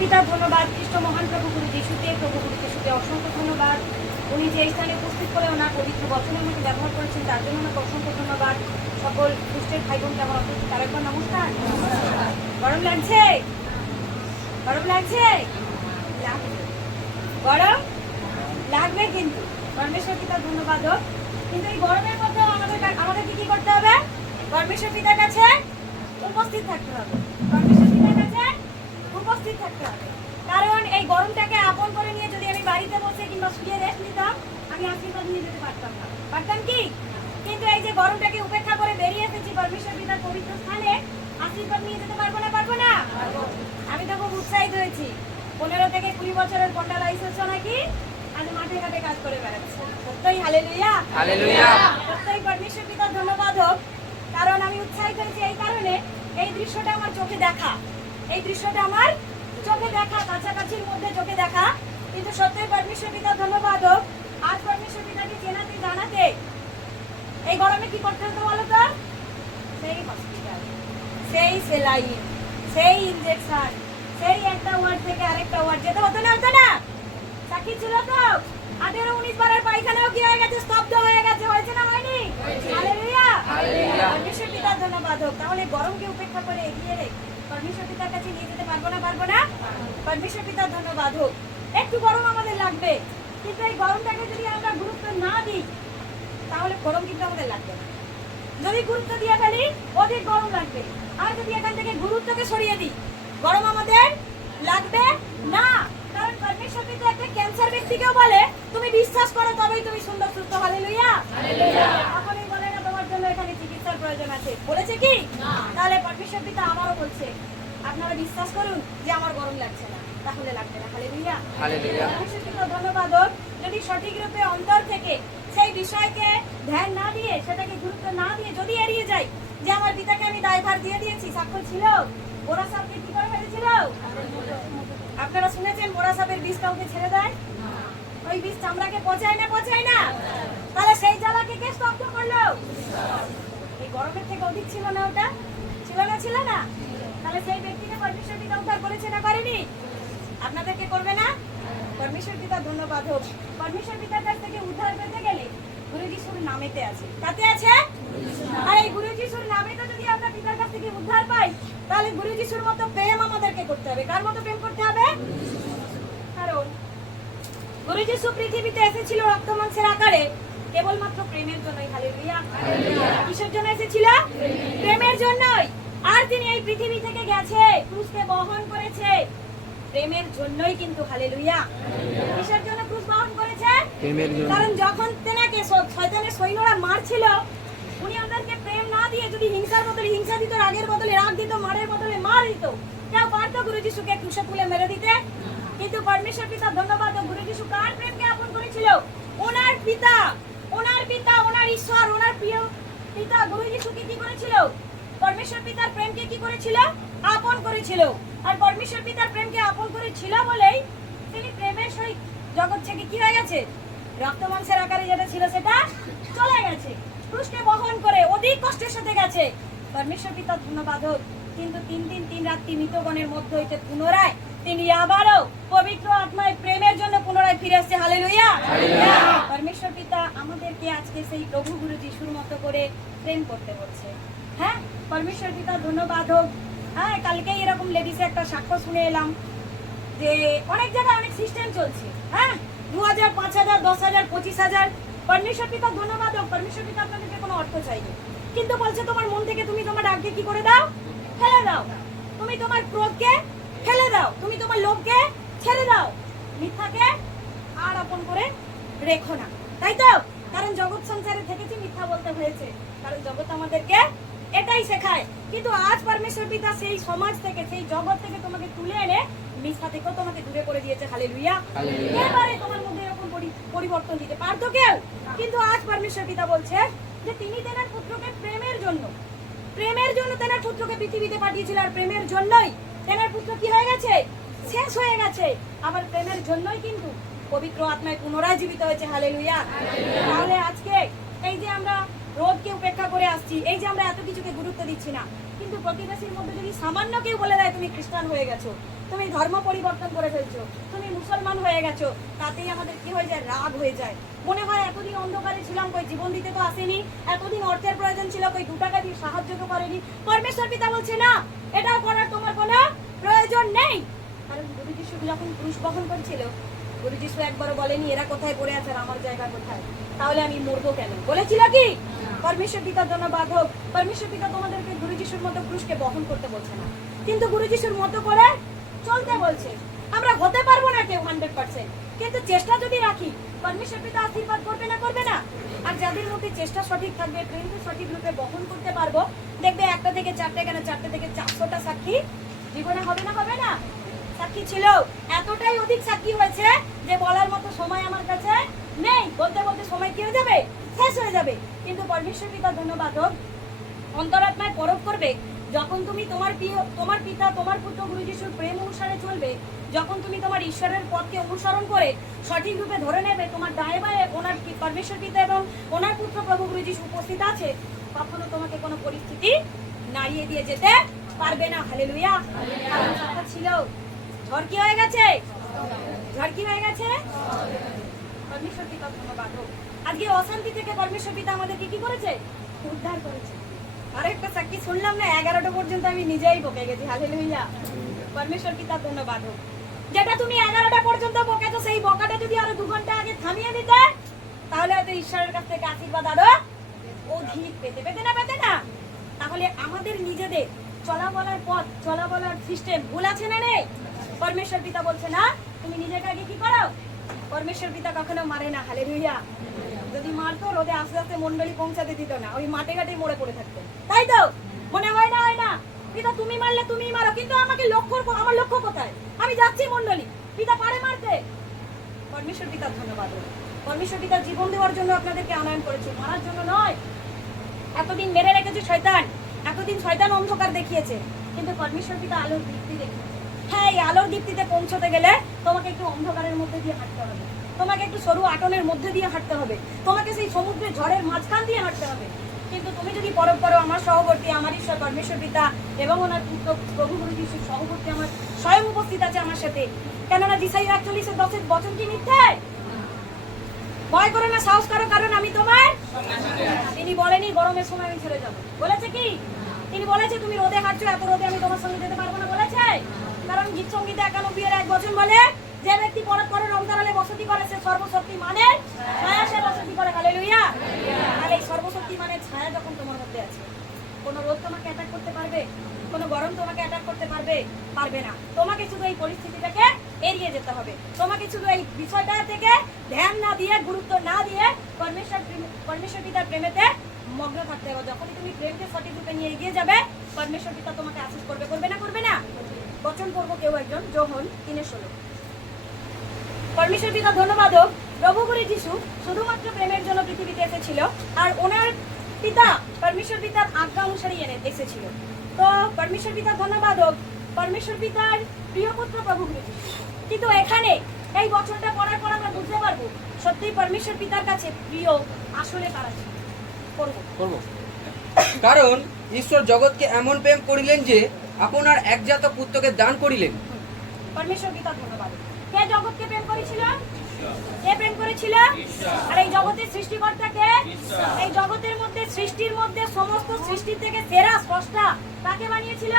পিতার ধন্যবাদ খ্রিস্ট মহান প্রভু গুরু যিশুকে, প্রভু গুরু যিশুকে অসংখ্য ধন্যবাদ। উনি যে স্থানে উপস্থিত করে ওনার পবিত্র বচনের মধ্যে ব্যবহার করেছেন, তার জন্য ওনাকে অসংখ্য ধন্যবাদ। সকল খ্রিস্টের ভাই বোন কেমন অপেক্ষিত আরেকবার নমস্কার। গরম লাগছে? গরম লাগছে? গরম? লাগবে কিন্তু। পরমেশ্বর পিতার ধন্যবাদ হোক। কিন্তু এই গরমের মধ্যেও আমাদের আমাদেরকে কি করতে হবে? পরমেশ্বর পিতার কাছে উপস্থিত থাকতে হবে। পরমেশ্বর উপস্থিত থাকতে হবে। কারণ এই গরমটাকে আপন করে নিয়ে যদি আমি বাড়িতে বসে কিংবা শুয়ে রেস্ট নিতাম আমি আশীর্বাদ নিয়ে যেতে পারতাম না। পারতাম কি? কিন্তু এই যে গরমটাকে উপেক্ষা করে বেরিয়ে এসেছি পরমেশ্বর পিতার পবিত্র স্থানে আশীর্বাদ নিয়ে যেতে পারব না পারব না? আমি তো খুব উৎসাহিত হয়েছি। পনেরো থেকে কুড়ি বছরের কন্ডা লাইসেন্স নাকি? আজ মাঠে ঘাটে কাজ করে বেড়াচ্ছে। সত্যই হালে লইয়া হালেলুয়া। সত্যই পরমেশ্বর পিতার ধন্যবাদ হোক। কারণ আমি উৎসাহিত হয়েছি এই কারণে। এই দৃশ্যটা আমার চোখে দেখা। এই দৃশ্যটা আমার চোখে দেখা, কাছাকাছির মধ্যে চোখে দেখা। কিন্তু পরমেশ্বর পিতার ধন্যবাদ হোক। আজ পরমেশ্বর পিতাকে চেনাতে জানাতে এই গরমে কি করতে হতো বলো তো? সেই হসপিটাল সেই সেলাইন সেই ইনজেকশন সেই একটা ওয়ার্ড থেকে আরেকটা ওয়ার্ড যেতে হতো না হতো না? সাক্ষী ছিল তো? আঠেরো উনিশ বারের পায়খানাও কি হয়ে গেছে? স্তব্ধ হয়ে গেছে হয়েছে না হয়নি হালেলুয়া হালেলুয়া। পরমেশ্বর পিতার ধন্যবাদ তাহলে গরমকে উপেক্ষা করে এগিয়ে রে পরমেশ্বর পিতার কাছে নিয়ে যেতে পারব না পারব না? পরমেশ্বর পিতার ধন্যবাদ হোক একটু গরম আমাদের লাগবে। কিন্তু এই গরমটাকে যদি আমরা গুরুত্ব না দিই তাহলে গরম কিন্তু আমাদের লাগবে না। যদি গুরুত্ব দিয়ে ফেলি অধিক গরম লাগবে। আর যদি এখান থেকে গুরুত্বকে সরিয়ে দিই গরম আমাদের লাগবে না। কারণ পরমেশ্বর পিতা একটা ক্যান্সার ব্যক্তিকেও বলে তুমি বিশ্বাস করো তবেই তুমি সুন্দর সুস্থ হলে লইয়া এখনই বলে না তোমার জন্য এখানে চিকিৎসার প্রয়োজন আছে। বলেছে কি? তাহলে পরমেশ্বর পিতা আবারও বলছে। আপনারা বিশ্বাস করুন যে আমার গরম লাগছে না। তাহলে লাগবে না। হালেলুয়া। পরমেশ্বরকে ধন্যবাদ যদি সঠিক রূপে অন্তর থেকে সেই বিষয়কে ধ্যান না দিয়ে সেটাকে গুরুত্ব না দিয়ে যদি এড়িয়ে যাই যে আমার পিতাকে আমি দায়ভার দিয়ে দিয়েছি সাক্ষ্য ছিল? বোরা সাপকে কি করে ফেলেছিল? আপনারা শুনেছেন বোরা সাপের বিষ কাউকে ছেড়ে দেয়? ওই বিষ চামড়াকে পচায় না? পচায় না। তাহলে সেই জ্বালাকে কে স্তব্ধ করল? এই গরমের থেকে অধিক ছিল না ওটা? ছিল না ছিল না? তাহলে সেই ব্যক্তিকে পরমেশ্বর পিতা উদ্ধার করেছে না করেনি? আপনাদেরকে করবে না? পরমেশ্বর পিতা ধন্যবাদ হোক। পরমেশ্বর পিতার কাছ থেকে উদ্ধার পেতে গেলে গুরু যিশুর নামেতে আছে। কাতে আছে? আর এই গুরু যিশুর নামে তো যদি আমরা পিতার কাছ থেকে উদ্ধার পাই, তাহলে গুরু যিশুর মতো প্রেম আমাদেরকে করতে হবে। কার মতো প্রেম করতে হবে? কারণ গুরু যিশু পৃথিবীতে এসেছিল রক্ত মাংসের আকারে। কেবলমাত্র প্রেমের জন্যই হালেলুয়া। কিসের জন্য এসেছিল? প্রেমের জন্যই। আর তিনি এই পৃথিবী থেকে গেছে ক্রুশকে বহন করেছে। প্রেমের জন্যই কিন্তু হালেলুয়া। কিসের জন্য ক্রুশ বহন করেছে? প্রেমের জন্য। কারণ যখন তেনাকে শয়তানের সৈন্যরা মারছিল উনি আমাদেরকে প্রেম না দিয়ে যদি হিংসার বদলে হিংসা দিত রাগের বদলে রাগ দিত মারের বদলে মার দিত কেউ পারতো গুরু যিশুকে ক্রুশে তুলে মেরে দিতে? কিন্তু পরমেশ্বর পিতা ধন্যবাদ গুরু যিশু কার প্রেমকে আপন করেছিল? ওনার পিতা। ওনার পিতা, ওনার ঈশ্বর, ওনার প্রিয় পিতা গুরু যিশুকে কি করেছিল? পরমেশ্বর পিতার প্রেমকে কি করেছিল? আপন করেছিল। আর পরমেশ্বর পিতার প্রেমকে আপন করেছিল বলেই তিনি প্রেমের সহিত জগৎ থেকে কি হয়ে গেছে? রক্ত মাংসের আকারে যেটা ছিল সেটা চলে গেছে। ক্রুশকে বহন করে অধিক কষ্টের সাথে গেছে। পরমেশ্বর পিতা ধন্যবাদ কিন্তু তিন দিন, তিন রাত্রি মৃতগণের মধ্যে হইতে পুনরায় তিনি আবারও পবিত্র আত্মায় প্রেমের জন্য পুনরায় ফিরে আসছে। হালে লইয়া পরমেশ্বর পিতা আমাদেরকে আজকে সেই প্রভু গুরু যিশুর মতো করে প্রেম করতে বলছে। হ্যাঁ পরমেশ্বর পিতা ধন্যবাদ হোক। হ্যাঁ কালকেই এরকম লেডিসে একটা সাক্ষ্য শুনে এলাম যে অনেক জায়গায় অনেক সিস্টেম চলছে। হ্যাঁ দু হাজার পাঁচ হাজার দশ হাজার পঁচিশ হাজার পরমেশ্বর পিতা ধন্যবাদ হোক। পরমেশ্বর পিতা আপনাদেরকে কোনো অর্থ চাইনি। কিন্তু বলছে তোমার মন থেকে তুমি তোমার ডাককে কি করে দাও? ফেলে দাও। তুমি তোমার ক্রোধকে ফেলে দাও। তুমি তোমার লোভকে ছেড়ে দাও। মিথ্যাকে আর আপন করে রেখো না। তাই তো? কারণ জগৎ সংসারে থেকেছি মিথ্যা বলতে হয়েছে। কারণ জগৎ আমাদেরকে এটাই শেখায়। কিন্তু আজ পরমেশ্বর পিতা সেই সমাজ থেকে সেই জগৎ থেকে তোমাকে তুলে এনে মিথ্যা থেকেও তোমাকে দূরে করে দিয়েছে। হালে লুইয়া এবারে তোমার মধ্যে এরকম পরি- পরিবর্তন দিতে পারতো কেউ? কিন্তু আজ পরমেশ্বর পিতা বলছে যে তিনি তেনার পুত্রকে প্রেমের জন্য প্রেমের জন্য তেনার পুত্রকে পৃথিবীতে পাঠিয়েছিল। আর প্রেমের জন্যই তেনার পুত্র কি হয়ে গেছে? শেষ হয়ে গেছে। আমার প্রেমের জন্যই কিন্তু পবিত্র আত্মায় পুনরায় জীবিত হয়েছে। হালে লুইয়া তাহলে আজকে এই যে আমরা রোদকে উপেক্ষা করে আসছি, এই যে আমরা এত কিছুকে গুরুত্ব দিচ্ছি না কিন্তু প্রতিবেশীর মধ্যে যদি সামান্য কেউ বলে দেয় তুমি খ্রিস্টান হয়ে গেছো তুমি ধর্ম পরিবর্তন করে ফেলছো তুমি মুসলমান হয়ে গেছো তাতেই আমাদের কি হয়ে যায়? রাগ হয়ে যায়। মনে হয় এতদিন অন্ধকারে ছিলাম কই জীবন দিতে তো আসেনি। এতদিন অর্থের প্রয়োজন ছিল কই দু টাকা দিয়ে সাহায্য তো করেনি। পরমেশ্বর পিতা বলছে না এটা করার তোমার কোনো প্রয়োজন নেই। কারণ গুরু যিশু যখন ক্রুশ বহন করছিল গুরু যিশু একবারও বলেনি এরা কোথায় পড়ে আছে আর আমার জায়গা কোথায়? তাহলে আমি মরবো কেন? বলেছিল কি? পরমেশ্বর পিতার জন্য বাধক পরমেশ্বর পিতা তোমাদেরকে যিশুর মতো ক্রুশকে বহন করতে বলছে না। কিন্তু গুরু যিশুর মতো করে চলতে বলছে। আমরা হতে পারব না কেউ হান্ড্রেড পার্সেন্ট কিন্তু চেষ্টা যদি রাখি, পরমেশ্বর পিতা আশীর্বাদ করবে না করবে না? আর যাদের মধ্যে চেষ্টা সঠিক থাকবে সঠিক রূপে বহন করতে পারব, দেখবে একটা থেকে চারটে কেন চারটে থেকে চারশোটা সাক্ষী জীবনে হবে না হবে না? সাক্ষী ছিল। এতটাই অধিক সাক্ষী হয়েছে যে বলার মতো সময় আমার কাছে নেই। বলতে বলতে সময় কি হয়ে যাবে? শেষ হয়ে যাবে। কিন্তু পরমেশ্বর পিতা ধন্যবাদ হোক অন্তরাত্মায় পরব করবে, যখন তুমি তোমার তোমার পিতা, তোমার পুত্র গুরু যিশুর প্রেম অনুসারে চলবে, যখন তুমি তোমার ঈশ্বরের পথকে অনুসরণ করে সঠিক রূপে ধরে নেবে, তোমার ডায়ে বায়ে ওনার পরমেশ্বর পিতা এবং ওনার পুত্র প্রভু গুরু যিশু উপস্থিত আছে, কখনো তোমাকে কোনো পরিস্থিতি নাড়িয়ে দিয়ে যেতে পারবে না। হালে লুইয়া ছিল, ঝড় কি হয়ে গেছে? ঝড় কি হয়ে গেছে? পরমেশ্বর পিতা ধন্যবাদ। আজকে অশান্তি থেকে পরমেশ্বর পিতা আমাদেরকে কি করেছে? উদ্ধার করেছে। আরেকটা শুনলাম না, এগারোটা পর্যন্ত আমি নিজেই বকে গেছি। হালে লইয়া পরমেশ্বর ধন্যবাদ হোক। যেটা তুমি এগারোটা পর্যন্ত সেই যদি দু ঘণ্টা আগে থামিয়ে তাহলে হয়তো ঈশ্বরের কাছ থেকে আশীর্বাদ আরও পেতে। পেতে না পেতে না? তাহলে আমাদের নিজেদের চলা বলার পথ, চলা বলার সিস্টেম ভুল আছে না নেই? পরমেশ্বর পিতা বলছে, না, তুমি নিজেকে আগে কি করো? পরমেশ্বর পিতা কখনো মারে না হালে যদি মারতো, রোদে আস্তে আস্তে মন্ডলী পৌঁছাতে দিত না। ওই মাঠে ঘাটে মরে পড়ে থাকতো। তাই তো? মনে হয় না হয় না? পিতা তুমি মারলে তুমি মারো, কিন্তু আমাকে লক্ষ্য আমার লক্ষ্য কোথায়? আমি যাচ্ছি মন্ডলী পিতা পারে মারতে? পরমেশ্বর পিতার ধন্যবাদ। পরমেশ্বর পিতার জীবন দেওয়ার জন্য আপনাদেরকে আনয়ন করেছে, মারার জন্য নয়। এতদিন মেরে রেখেছে শয়তান, এতদিন শয়তান অন্ধকার দেখিয়েছে, কিন্তু পরমেশ্বর পিতা আলোর দীপ্তি দেখিয়েছে। হ্যাঁ এই আলোর দীপ্তিতে পৌঁছতে গেলে তোমাকে একটু অন্ধকারের মধ্যে দিয়ে হাঁটতে হবে। তোমাকে একটু সরু আটনের মধ্যে দিয়ে হাঁটতে হবে। তোমাকে সেই সমুদ্রের ঝড়ের মাঝখান দিয়ে হাঁটতে হবে। কিন্তু তুমি যদি পরব করো আমার সহবর্তী আমার ঈশ্বর পরমেশ্বর পিতা এবং ওনার পুত্র প্রভু গুরু যিশুর সহবর্তী আমার স্বয়ং উপস্থিত আছে আমার সাথে, কেননা দিশাই একচল্লিশের দশের বচন কি মিথ্যে? ভয় করো না, সাহস করো, কারণ আমি তোমার তিনি বলেনি, গরমের সময় আমি ছেড়ে যাব। বলেছে কি? তিনি বলেছে, তুমি রোদে হাঁটছো, এত রোদে আমি তোমার সঙ্গে যেতে পারব না। বলেছে? কারণ গীত সঙ্গীতে একানব্বই এর এক বচন বলে, যে ব্যক্তি পরত করে অন্তরালে বসতি করে, সে সর্বশক্তি মানে ছায়া সে বসতি করে হালে লইয়া তাহলে এই সর্বশক্তি মানে ছায়া যখন তোমার মধ্যে আছে। কোনো রোদ তোমাকে অ্যাটাক করতে পারবে, কোনো গরম তোমাকে অ্যাটাক করতে পারবে পারবে না। তোমাকে শুধু এই পরিস্থিতিটাকে এড়িয়ে যেতে হবে। তোমাকে শুধু এই বিষয়টা থেকে ধ্যান না দিয়ে, গুরুত্ব না দিয়ে পরমেশ্বর পরমেশ্বর পিতার প্রেমেতে মগ্ন থাকতে হবে। যখনই তুমি প্রেমকে সঠিক রূপে নিয়ে এগিয়ে যাবে, পরমেশ্বর পিতা তোমাকে আশিস করবে। করবে না করবে না? বচন করব কেউ একজন যোহন তিনের ষোলো। পরমেশ্বর পিতা ধন্যবাদ হোক প্রভু গুরু যিশু শুধুমাত্র প্রেমের জন্য পৃথিবীতে এসেছিল, আর ওনার পিতা পরমেশ্বর পিতার আজ্ঞা অনুসারে এনে এসেছিল। তো পরমেশ্বর পিতা ধন্যবাদ হোক। পরমেশ্বর পিতার প্রিয় পুত্র প্রভু কিন্তু এখানে এই বছরটা পড়ার পর আমরা বুঝতে পারব সত্যি পরমেশ্বর পিতার কাছে প্রিয় আসলে কারা ছিল? করব। কারণ ঈশ্বর জগৎকে এমন প্রেম করিলেন যে আপনার একজাত পুত্রকে দান করিলেন। পরমেশ্বর পিতা ধন্যবাদ। কে জগৎকে প্রেম করেছিল? কে প্রেম করেছিল? আর এই জগতের সৃষ্টিকর্তা কে এই জগতের মধ্যে সৃষ্টির মধ্যে সমস্ত সৃষ্টি থেকে সেরা স্রষ্টা কাকে বানিয়েছিল?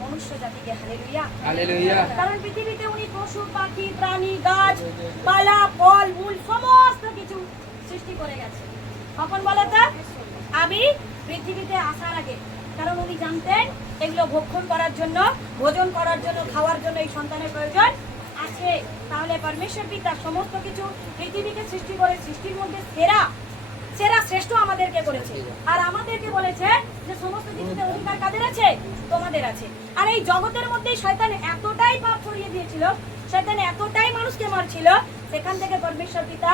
মনুষ্য জাতিকে। হালেলুয়া। হালেলুয়া। কারণ পৃথিবীতে উনি পশু পাখি প্রাণী গাছ পালা ফল মূল সমস্ত কিছু সৃষ্টি করে গেছে। কখন বলে তো? আমি পৃথিবীতে আসার আগে। কারণ উনি জানতেন এগুলো ভক্ষণ করার জন্য ভোজন করার জন্য খাওয়ার জন্য এই সন্তানের প্রয়োজন। আছে তাহলে পরমেশ্বর পিতা সমস্ত কিছু পৃথিবীকে সৃষ্টি করে সৃষ্টির মধ্যে সেরা সেরা শ্রেষ্ঠ আমাদেরকে করেছে। আর আমাদেরকে বলেছে যে সমস্ত কিছুতে অধিকার কাদের আছে? তোমাদের আছে। আর এই জগতের মধ্যেই শয়তান এতটাই পাপ ছড়িয়ে দিয়েছিল শয়তান এতটাই মানুষকে মারছিল সেখান থেকে পরমেশ্বর পিতা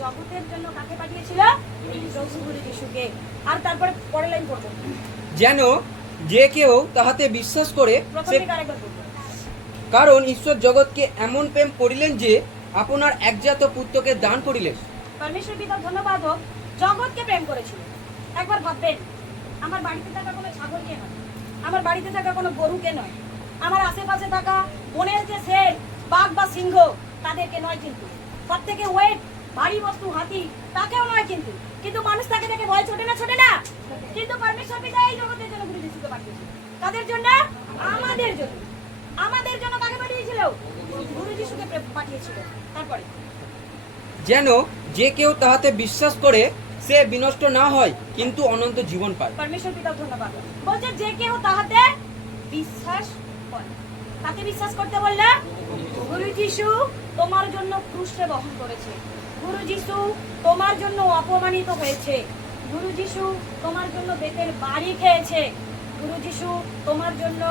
জগতের জন্য কাকে পাঠিয়েছিল? যিশুকে। আর তারপরে পরের লাইন পড়ব। যেন যে কেউ তাহাতে বিশ্বাস করে প্রথম থেকে আরেকবার কারণ ঈশ্বর জগৎকে এমন প্রেম করিলেন যে আপনার একজাত পুত্রকে দান করিলেন। পরমেশ্বর পিতা ধন্যবাদ হোক জগৎকে প্রেম করেছিল একবার ভাববেন, আমার বাড়িতে থাকা কোনো ছাগলকে নয়, আমার বাড়িতে থাকা কোনো গরুকে নয়, আমার আশেপাশে থাকা বনের যে শের বাঘ বা সিংহ, তাদেরকে নয় কিন্তু। সব থেকে ওয়েট, ভারী বস্তু, হাতি, তাকেও নয় কিন্তু। কিন্তু মানুষ তাকে দেখে ভয় ছোটে না ছোটে না? কিন্তু পরমেশ্বর পিতা এই জগতের জন্য গুরু যিশুকে কাদের জন্য? আমাদের জন্য। আমাদের জন্য কাকে পাঠিয়েছিল? গুরু যিশুকে পাঠিয়েছিল। তারপরে? যেন যে কেউ তাহাতে বিশ্বাস করে সে বিনষ্ট না হয় কিন্তু অনন্ত জীবন পায়। পরমেশ্বর পিতা ধন্যবাদ। বলছে যে কেউ তাহাতে বিশ্বাস করে। তাকে বিশ্বাস করতে বললে? গুরু যিশু তোমার জন্য ক্রুশে বহন করেছে। গুরু যিশু তোমার জন্য অপমানিত হয়েছে। গুরু যিশু তোমার জন্য বেতের বাড়ি খেয়েছে। গুরু যিশু তোমার জন্য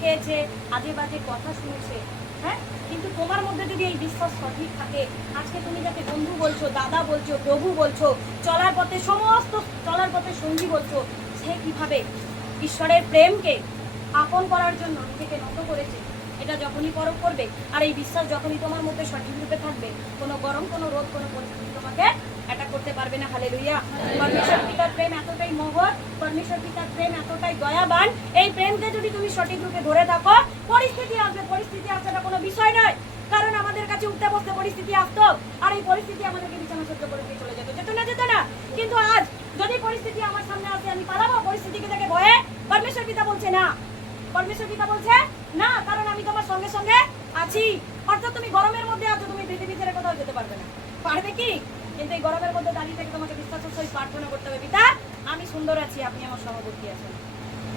খেয়েছে, আজে বাজে কথা শুনেছে হ্যাঁ? কিন্তু তোমার মধ্যে যদি এই বিশ্বাস সঠিক থাকে, আজকে তুমি যাকে বন্ধু বলছো, দাদা বলছো, প্রভু বলছো, চলার পথে সমস্ত চলার পথে সঙ্গী বলছো, সে কীভাবে ঈশ্বরের প্রেমকে আপন করার জন্য নিজেকে নত করেছে, এটা যখনই পরখ করবে, আর এই বিশ্বাস যখনই তোমার মধ্যে সঠিক রূপে থাকবে, কোনো গরম, কোনো রোদ, কোনো পরিস্থিতি তোমাকে অ্যাটাক করতে পারবে না হালে লইয়া পরমেশ্বর পিতার প্রেম এতটাই মহৎ, পরমেশ্বর পিতার প্রেম এতটাই দয়াবান। এই প্রেমকে যদি তুমি সঠিক রূপে ধরে থাকো, পরিস্থিতি আসবে, পরিস্থিতি আসাটা কোনো বিষয় নয়। কারণ আমাদের কাছে উঠতে বসতে পরিস্থিতি আসতো, আর এই পরিস্থিতি আমাদেরকে বিছানা সহ্য করে দিয়ে চলে যেত। যেত না যেত না। কিন্তু আজ যদি পরিস্থিতি আমার সামনে আসে, আমি পালাবো পরিস্থিতিকে দেখে ভয়ে? পরমেশ্বর পিতা বলছে, না। পরমেশ্বর পিতা বলছে, না, কারণ আমি তোমার সঙ্গে সঙ্গে আছি। অর্থাৎ তুমি গরমের মধ্যে আছো, তুমি পৃথিবী ছেড়ে কোথাও যেতে পারবে না। পারবে কি? কিন্তু এই গরমের মধ্যে দাঁড়িয়ে থেকে তোমাকে বিশ্বাসের সহিত প্রার্থনা করতে হবে, পিতা, আমি সুন্দর আছি, আপনি আমার সহবর্তী আছেন।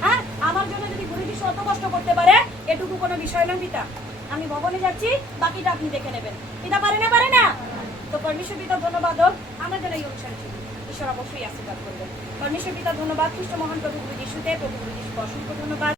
হ্যাঁ আমার জন্য যদি গুরু যিশু অত কষ্ট করতে পারে, এটুকু কোনো বিষয় নয় পিতা। আমি ভবনে যাচ্ছি, বাকিটা আপনি দেখে নেবেন। পিতা, পারে না পারে না? তো পরমেশ্বর পিতা, ধন্যবাদ হোক, আমার জন্য এই অনুষ্ঠান ছিল ঈশ্বর অবশ্যই আশীর্বাদ করবেন। পরমেশ্বর পিতা, ধন্যবাদ, খ্রিস্ট মহান প্রভু, গুরু যিশুতে, প্রভু গুরু যিশুকে অসংখ্য ধন্যবাদ।